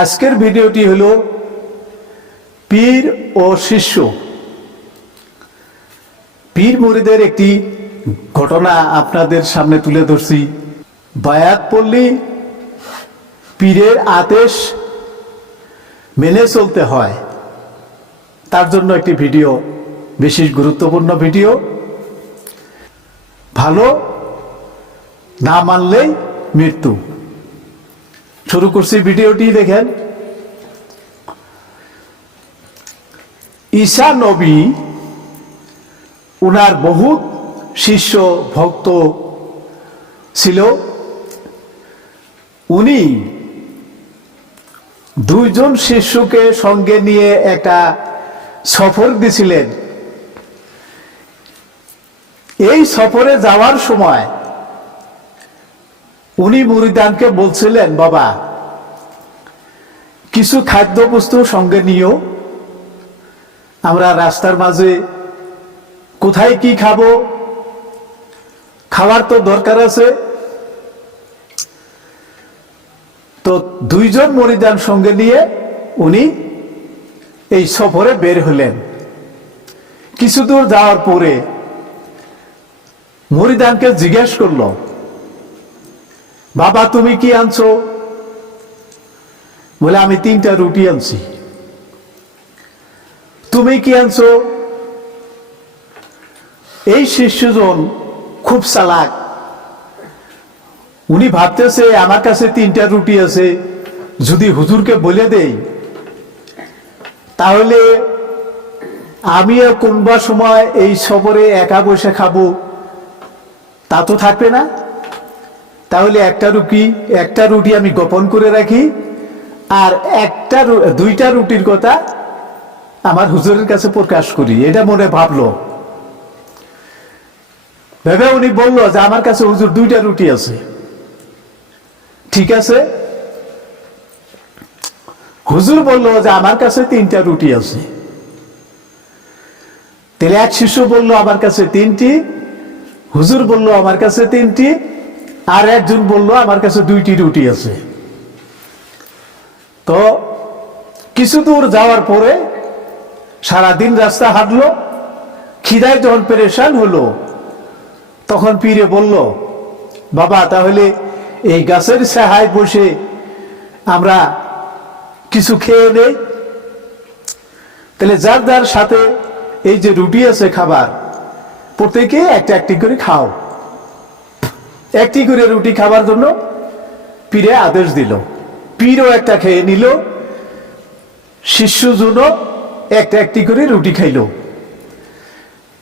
আজকের ভিডিওটি হলো পীর ও শিষ্য। পীর মুরিদের একটি ঘটনা আপনাদের সামনে তুলে ধরছি। বায়াত পড়লি পীরের আদেশ মেনে চলতে হয়, তার জন্য একটি ভিডিও, বিশেষ গুরুত্বপূর্ণ ভিডিও। ভালো না মানলেই মৃত্যু। শুরু করছি, ভিডিওটি দেখেন। ঈসা নবী উনার বহু শিষ্য ভক্ত ছিল। উনি দুইজন শিষ্যকে সঙ্গে নিয়ে একটা সফর দিয়েছিলেন। এই সফরে যাওয়ার সময় উনি মুরিদানকে বলছিলেন, বাবা কিছু খাদ্যবস্তু সঙ্গে নিও, আমরা রাস্তার মাঝে কোথায় কি খাবো, খাওয়ার তো দরকার আছে। তো দুইজন মুরিদান সঙ্গে নিয়ে উনি এই সফরে বের হলেন। কিছু দূর যাওয়ার পরে মুরিদানকে জিজ্ঞেস করলো, বাবা তুমি কি আনছো? বলে, আমি 3টা রুটি আনছি। তুমি কি আনছো? এই শিষ্যজন খুব চালাক। উনি ভাবতেছে আমার কাছে 3টা রুটি আছে, যদি হুজুরকে বলে দেই তাহলে আমিও কোনবা সময় এই সফরে একা বসে খাবো, তা তো থাকবে না। তাহলে একটা রুটি আমি গোপন করে রাখি, আর 2টা রুটির কথা আমার হুজুরের কাছে প্রকাশ করি। এটা মনে ভাবলো। ভেবে উনি বলল যে আমার কাছে হুজুর 2টা রুটি আছে। ঠিক আছে। হুজুর বলল যে আমার কাছে 3টা রুটি আছে। তাহলে এক শিষ্য বলল আমার কাছে 3টি, হুজুর বলল আমার কাছে 3টি, আর একজন বলল আমার কাছে 2টি রুটি আছে। তো কিছু দূর যাওয়ার পরে সারাদিন রাস্তা হাঁটলো, খিদায় যখন পেরেশান হলো তখন পীরে বলল, বাবা তাহলে এই গাছের ছায়ায় বসে আমরা কিছু খেয়ে নেই। তাহলে যার যার সাথে এই যে রুটি আছে খাবার, প্রত্যেকে একটি করে খাও। একটি করে রুটি খাবার জন্য পীরে আদেশ দিল। পীরও একটা খেয়ে নিল, শিষ্যজনও একটি করে রুটি খাইল।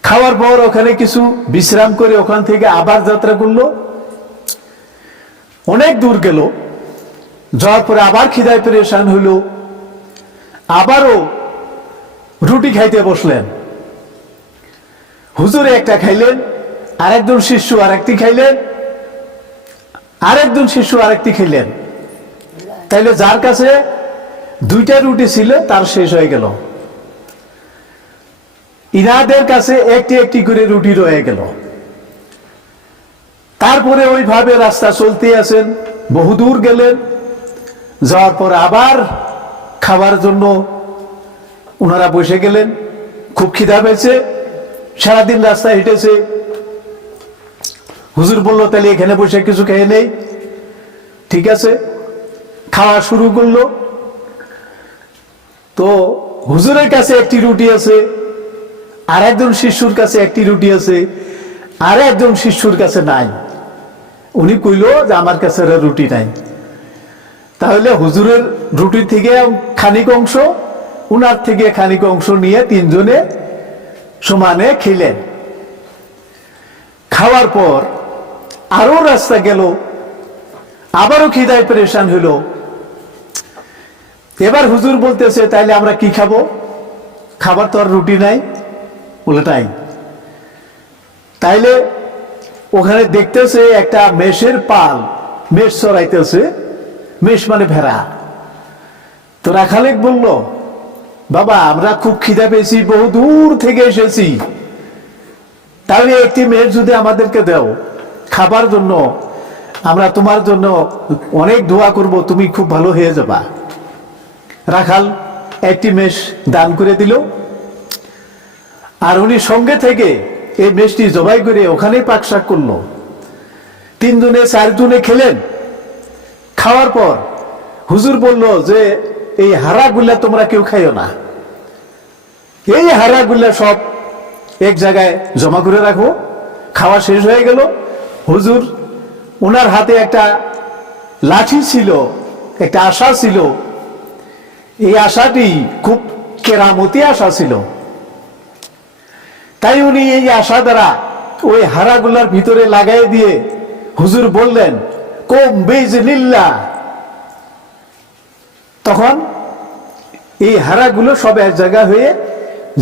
খাওয়ার পর ওখানে কিছু বিশ্রাম করে ওখান থেকে আবার যাত্রা করলো। অনেক দূর গেল, যাওয়ার পরে আবার খিদায় পেরেশান হইল, আবারও রুটি খাইতে বসলেন। হুজুরে একটা খাইলেন, আরেকজন শিষ্য আরেকটি খাইলেন, আরেকজন শিষ্য আরেকটি খাইলেন। তাইলে যার কাছে 2টা রুটি ছিল তার শেষ হয়ে গেল। ইনাদের কাছে একটি করে রুটি রয়ে গেল। তারপরে ওইভাবে রাস্তা চলতে আছেন, বহুদূর গেলেন। যাওয়ার পর আবার খাবার জন্য ওনারা বসে গেলেন। খুব খিদা পেয়েছে, সারাদিন রাস্তা হেঁটেছে। হুজুর বলল তাহলে এখানে বসে কিছু খেয়ে নেই। ঠিক আছে, খাওয়া শুরু করলো। তো হুজুরের কাছে একটি রুটি আছে, আর একজন শিষ্যুর কাছে একটি রুটি আছে, আর একজন শিষ্যুর কাছে নাই। উনি কইল যে আমার কাছে রুটি নাই। তাহলে হুজুরের রুটি থেকে খানিক অংশ, উনার থেকে খানিক অংশ নিয়ে 3জনে সমানে খেলেন। খাওয়ার পর আরো রাস্তা গেল, আবারও খিদায় পেরেশান হইল। এবার হুজুর বলতেছে তাইলে আমরা কি খাবো? খাবার তো আর রুটি নাই। বলে তাই। তাইলে ওখানে দেখতেছে একটা মেষের পাল, মেষ চড়াইতেছে। মেষ মানে ভেড়া। তো রাখালেক বলল, বাবা আমরা খুব খিদা পেয়েছি, বহু দূর থেকে এসেছি, তাহলে একটি মেষ যদি আমাদেরকে দাও খাবার জন্য, আমরা তোমার জন্য অনেক দোয়া করব, তুমি খুব ভালো হয়ে যাবা। রাখাল একটি মেষ দান করে দিল, আর উনি সঙ্গে থেকে এই মেষটি জবাই করে ওখানেই পাকশাক করলো। 3 জনে 4 জনে খেলেন। খাওয়ার পর হুজুর বলল যে এই হাড়াগুলা তোমরা কেউ খাইও না, এই হাড়াগুলা সব এক জায়গায় জমা করে রাখো। খাওয়া শেষ হয়ে গেল। হুজুর ওনার হাতে একটা লাঠি ছিল, একটা আশা ছিল। এই আশাটি খুব কেরামতি আশা ছিল। তাই উনি এই আশা দ্বারা ওই হাড়াগুলার ভিতরে লাগাই দিয়ে হুজুর বললেন কুম বিইজনিল্লাহ। তখন এই হাড়াগুলো সব এক জায়গা হয়ে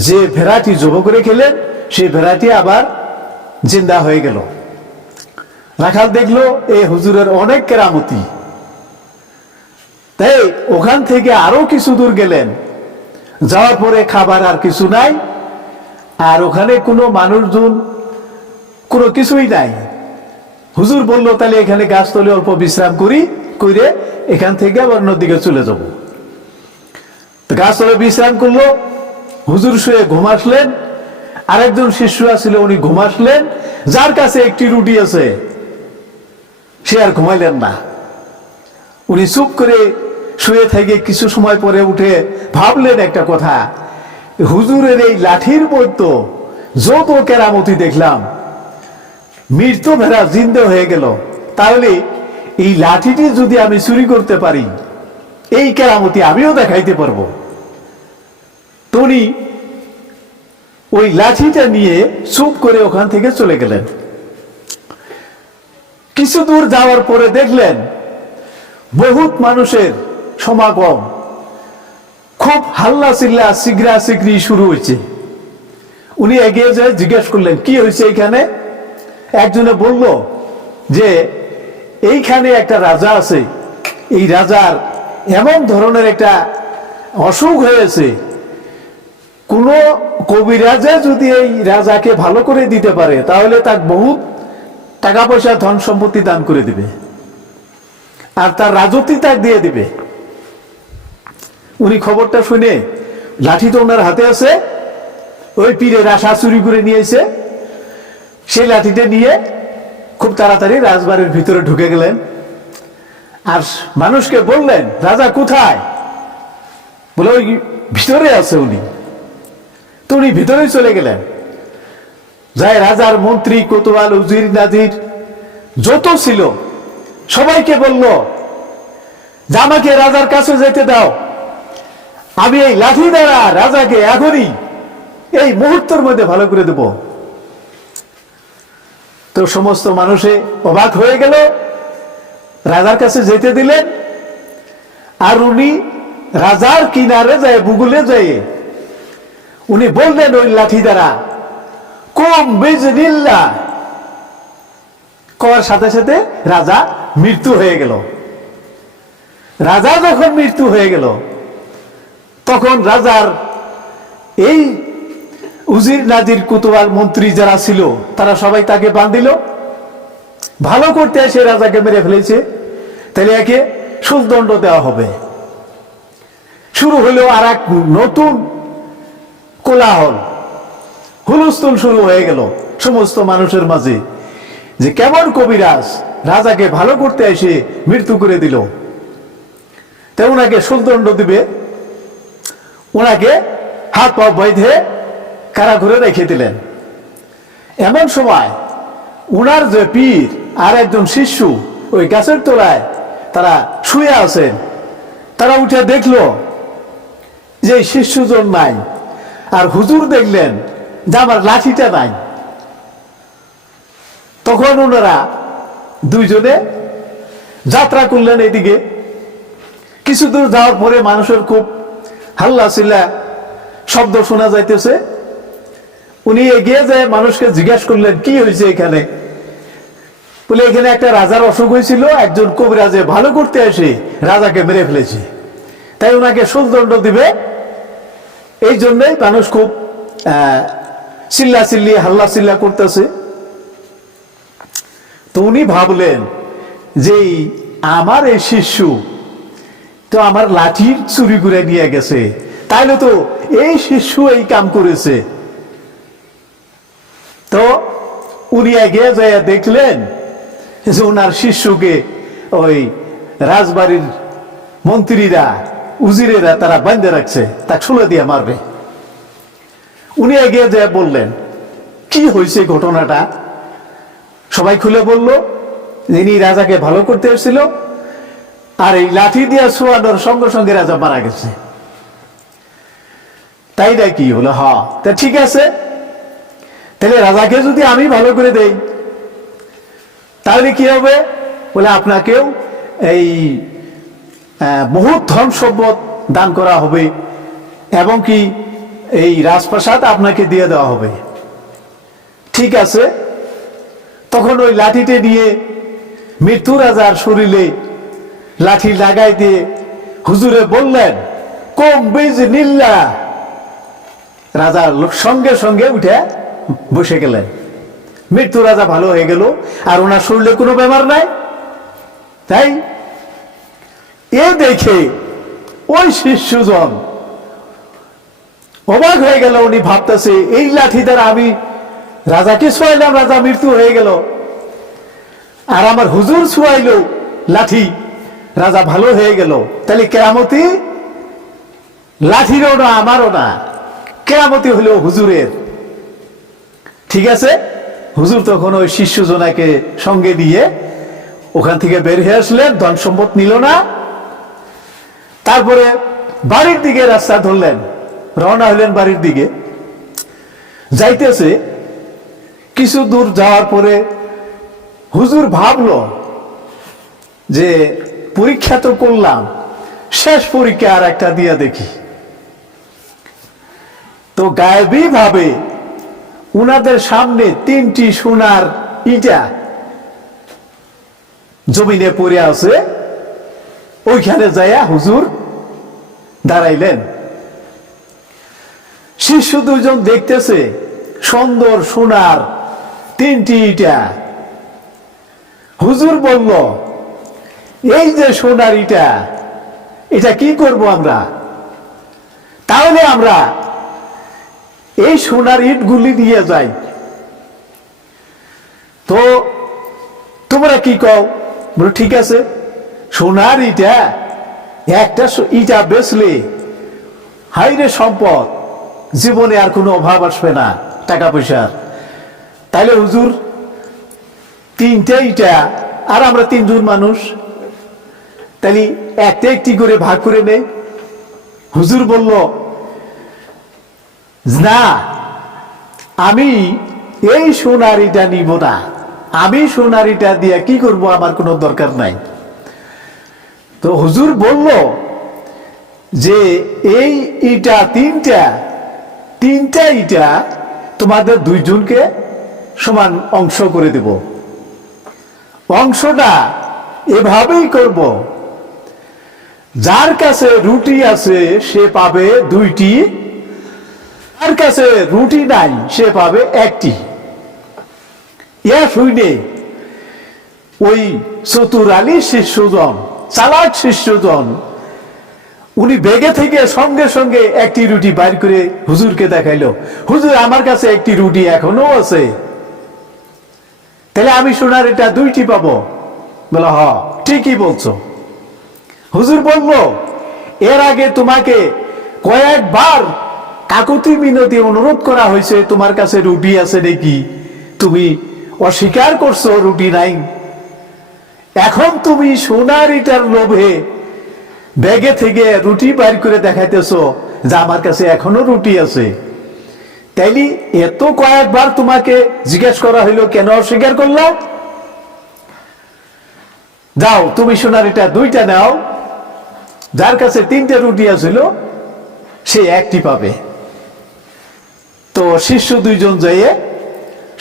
যে ভেড়াটি জব করে খেলেন সেই ভেড়াটি আবার জিন্দা হয়ে গেল। রাখাল দেখলো এই হুজুরের অনেক কেরামতি। তাই ওখান থেকে আরো কিছু দূর গেলেন। যাওয়ার পরে খাবার আর কিছু নাই, আর ওখানে কোনো মানুষজন কোনো কিছুই নাই। হুজুর বলল তাহলে এখানে গাছতলে অল্প বিশ্রাম করি, করে এখান থেকে আবার অন্যদিকে চলে যাব। তো গাছতলে বিশ্রাম করলো। হুজুর শুয়ে ঘুম আসলেন। আরেকজন শিষ্য আছিল, উনি ঘুম আসলেন। যার কাছে একটি রুটি আছে সে আর ঘুমাইলেন না। উনি চুপ করে শুয়ে থেকে কিছু সময় পরে উঠে ভাবলেন একটা কথা, হুজুরের এই লাঠির মধ্যে যত কেরামতি দেখলাম, মৃত্যু ভেড়া জিন্দা হয়ে গেল, তাহলে এই লাঠিটি যদি আমি চুরি করতে পারি এই কেরামতি আমিও দেখাইতে পারবো। তো উনি ওই লাঠিটা নিয়ে চুপ করে ওখান থেকে চলে গেলেন। কিছু দূর যাওয়ার পরে দেখলেন বহুত মানুষের সমাগম, খুব হাল্লা চিল্লা সিগরা সিগরি শুরু হয়েছে। উনি এগিয়ে যায়, জিজ্ঞেস করলেন কি হয়েছে এখানে। একজনে বলল যে এইখানে একটা রাজা আছে, এই রাজার এমন ধরনের একটা অসুখ হয়েছে, কোন কবিরাজা যদি এই রাজাকে ভালো করে দিতে পারে তাহলে তার বহুত টাকা পয়সা ধন সম্পত্তি দান করে দিবে, আর তার রাজত্ব তার দিয়ে দিবে। উনি খবরটা শুনে, লাঠি তো ওনার হাতে আছে, ওই পীরের আশা চুরি করে নিয়েছে, সেই লাঠিটা নিয়ে খুব তাড়াতাড়ি রাজবাড়ির ভিতরে ঢুকে গেলেন। আর মানুষকে বললেন রাজা কোথায়, বলে ওই ভিতরে আছে উনি। তো উনি ভিতরে চলে গেলেন। যাই রাজার মন্ত্রী কোতোয়াল উজির নাজির যত ছিল সবাইকে বলল যে আমাকে রাজার কাছে যেতে দাও, আমি এই লাঠি দ্বারা রাজাকে এখনই এই মুহূর্তের মধ্যে ভালো করে দেব। তো সমস্ত মানুষে অবাক হয়ে গেল, রাজার কাছে যেতে দিলেন। আর উনি রাজার কিনারে যায়, বুগুলে যায়, উনি বললেন ওই লাঠি দ্বারা কুম বিইজনিল্লাহ, করার সাথে সাথে রাজা মৃত্যু হয়ে গেল। রাজা যখন মৃত্যু হয়ে গেল তখন রাজার এই উজির নাজির কুতুয়াল মন্ত্রী যারা ছিল তারা সবাই তাকে বাঁধিল। ভালো করতে এসে রাজাকে মেরে ফেলেছে, তাহলে একে সুদদণ্ড দেওয়া হবে। শুরু হলো আর এক নতুন কোলাহল, হুলস্থুল শুরু হয়ে গেল সমস্ত মানুষের মাঝে, যে কেমন কবিরাজ রাজাকে ভালো করতে এসে মৃত্যু করে দিল। তাই ওনাকে সুদদণ্ড দিবে, ওনাকে হাত পা বেঁধে কারাগারে রেখে দিলেন। এমন সময় উনার যে পীর আর একজন শিষ্য ওই গাছের তলায় তারা শুয়ে আছেন। তারা উঠে দেখলো যে শিষ্যজন নাই, আর হুজুর দেখলেন যে আমার লাঠিটা নাই। তখন ওনারা দুইজনে যাত্রা করলেন এদিকে। কিছু দূর যাওয়ার পরে মানুষের খুব হাল্লা চিল্লা শব্দ শোনা যাইতেছে। উনি এগিয়ে যায় মানুষকে জিজ্ঞাসা করলেন কি হয়েছে এখানে। বলে এখানে একটা রাজার অসুখ হয়েছিল, একজন কবিরাজে ভালো করতে এসে রাজাকে মেরে ফেলেছে, তাই ওনাকে সুদদণ্ড দিবে। এই জন্যই মানুষ খুব চিল্লা চিল্লি হাল্লা চিল্লা করতেছে। তো উনি ভাবলেন যে আমার এই শিষ্য তো আমার লাঠি চুরি করে নিয়ে গেছে, তাইলে তো এই শিশু এই কাম করেছে। তো উনি এগিয়ে যায় দেখলেন যে ওনার শিষ্যকে ওই রাজবাড়ির মন্ত্রীরা উজিরেরা তারা বাঁধে রাখছে, তাকে শুলে দিয়ে মারবে। উনি এগিয়ে যায় বললেন কি হয়েছে ঘটনাটা। সবাই খুলে বলল যিনি রাজাকে ভালো করতে এসেছিল, আর এই লাঠি দিয়ে শোয়ানোর সঙ্গে সঙ্গে রাজা মারা গেছে। তাই নাকি? বলে হ, তা ঠিক আছে, তাহলে রাজাকে যদি আমি ভালো করে দেই তাহলে কি হবে? বলে আপনাকেও এই বহুত ধন সম্পদ দান করা হবে এবং কি এই রাজপ্রাসাদ আপনাকে দিয়ে দেওয়া হবে। ঠিক আছে। তখন ওই লাঠিতে নিয়ে মৃত্যু রাজার শরীরে লাঠি লাগাই দিয়ে হুজুরে বললেন কম বেজ নিল্লা। রাজা সঙ্গে সঙ্গে উঠে বসে গেলেন। মৃত্যু রাজা ভালো হয়ে গেল, আর ওনার শরীরে কোনো বেমার নাই। তাই এ দেখে ওই শিষ্যজন অবাক হয়ে গেল। উনি ভাবতেছে এই লাঠি দ্বারা আমি রাজাকে ছোঁয়াইলাম, রাজা মৃত্যু হয়ে গেল, আর আমার হুজুর ছোঁয়াইল লাঠি, রাজা ভালো হয়ে গেল। তাহলে কেরামতি লাঠিরও না আমারও না, কেরামতি হলো হুজুরের। ঠিক আছে। হুজুর তখন ওই শিষ্যজনাকে সঙ্গে নিয়ে ওখান থেকে বের হয়ে আসলেন, ধন সম্পদ নিল না। তারপরে বাড়ির দিকে রাস্তা ধরলেন, রওনা হলেন বাড়ির দিকে। যাইতেছে, কিছু দূর যাওয়ার পরে হুজুর ভাবলো যে পরীক্ষা তো করলাম, শেষ পরীক্ষা আর একটা দিয়া দেখি। তো গায়েবী ভাবে উনাদের সামনে 3টি সোনার ইটা জমিনে পড়ে আছে। ওইখানে যাইয়া হুজুর দাঁড়াইলেন। শিষ্য দুজন দেখতেছে সুন্দর সোনার 3টি ইটা। হুজুর বলল এই যে সোনার ইটা, এটা কি করব আমরা? তাহলে আমরা এই সোনার ইটগুলি নিয়ে যাই। তো তোমরা কি কও? বলো ঠিক আছে, সোনার ইটা একটা ইটা বেচলে হাইরে সম্পদ, জীবনে আর কোনো অভাব আসবে না টাকা পয়সার। তাইলে হুজুর 3টে ইটা, আর আমরা 3 জন মানুষ, তাইলে একটা একটি করে ভাগ করে নেই। হুজুর বলল না, আমি এই সোনারিটা নিব না, আমি সোনারিটা দিয়ে কি করব, আমার কোনো দরকার নাই। তো হুজুর বলল যে এই ইটা 3টা ইটা তোমাদের 2 জনকে সমান অংশ করে দেব। অংশটা এভাবেই করব, যার কাছে রুটি আছে সে পাবে 2টি, যার কাছে রুটি নাই সে পাবে 1টি। শুনে ওই চতুরালী শিষ্যজন, চালাক শিষ্যজন, উনি বেগে থেকে সঙ্গে সঙ্গে 1টি রুটি বাইর করে হুজুরকে দেখাইলো। হুজুর আমার কাছে 1টি রুটি এখনো আছে, তাহলে আমি সোনার এটা 2টি পাবো। বলে হ, ঠিকই বলছো। হুজুর বলল এর আগে তোমাকে কয়েকবার কাকুতি মিনতি অনুরোধ করা হয়েছে তোমার কাছে রুটি আছে নাকি, তুমি অস্বীকার করছো রুটি নাই। এখন তুমি সোনার ইটার লোভে ব্যাগে থেকে রুটি বাইর করে দেখাইতেছো যে আমার কাছে এখনো রুটি আছে। তাইলে এত কয়েকবার তোমাকে জিজ্ঞেস করা হইলো, কেন অস্বীকার করলা? যাও তুমি সোনার ইটা 2টা নাও, যার কাছে 3টে রুটি আছিল সে 1টি পাবে। তো শিষ্য 2 জন যাইয়ে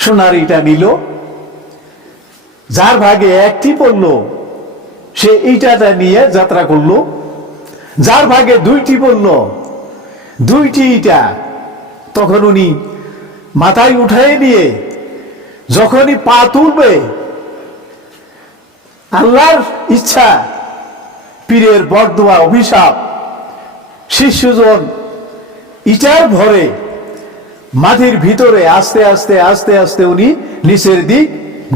সোনার ইটা নিল। যার ভাগে 1টি পড়লো সে ইটাটা নিয়ে যাত্রা করলো, যার ভাগে 2টি পড়লো 2টি ইটা তখন উনি মাথায় উঠাই নিয়ে যখনই পা তুলবে, আল্লাহর ইচ্ছা পীরের বরদোয়া অভিশাপ, শিষ্যজন ইটার ভরে মাটির ভিতরে আস্তে আস্তে আস্তে আস্তে উনি নিচের দিক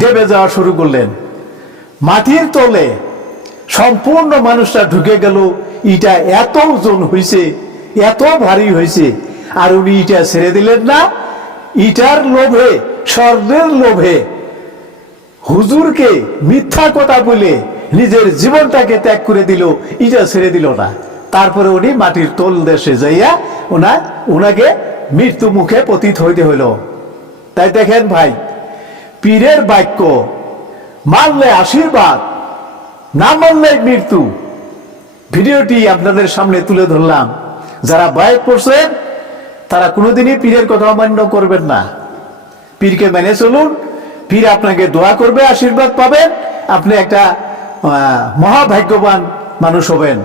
দেবে যাওয়া শুরু করলেন। মাটির তলে সম্পূর্ণ মানুষটা ঢুকে গেল। ইটা এত ওজন হয়েছে, এত ভারী হয়েছে, আর উনি ইটা ছেড়ে দিলেন না। ইটার লোভে, স্বর্ণের লোভে হুজুরকে মিথ্যা কথা বলে নিজের জীবনটাকে ত্যাগ করে দিল, ইটা ছেড়ে দিল না। তারপরে উনি মাটির তল দেশে যাইয়া ওনাকে মৃত্যু মুখে পতিত হইতে হইল। তাই দেখেন ভাই, পীরের বাক্য মানলে আশীর্বাদ, না মানলে মৃত্যু। ভিডিওটি আপনাদের সামনে তুলে ধরলাম। যারা বায়াত করছেন তারা কোনোদিনই পীরের কথা অমান্য করবেন না। পীরকে মেনে চলুন, পীর আপনাকে দোয়া করবে, আশীর্বাদ পাবেন, আপনি একটা মহাভাগ্যবান মানুষ হবেন।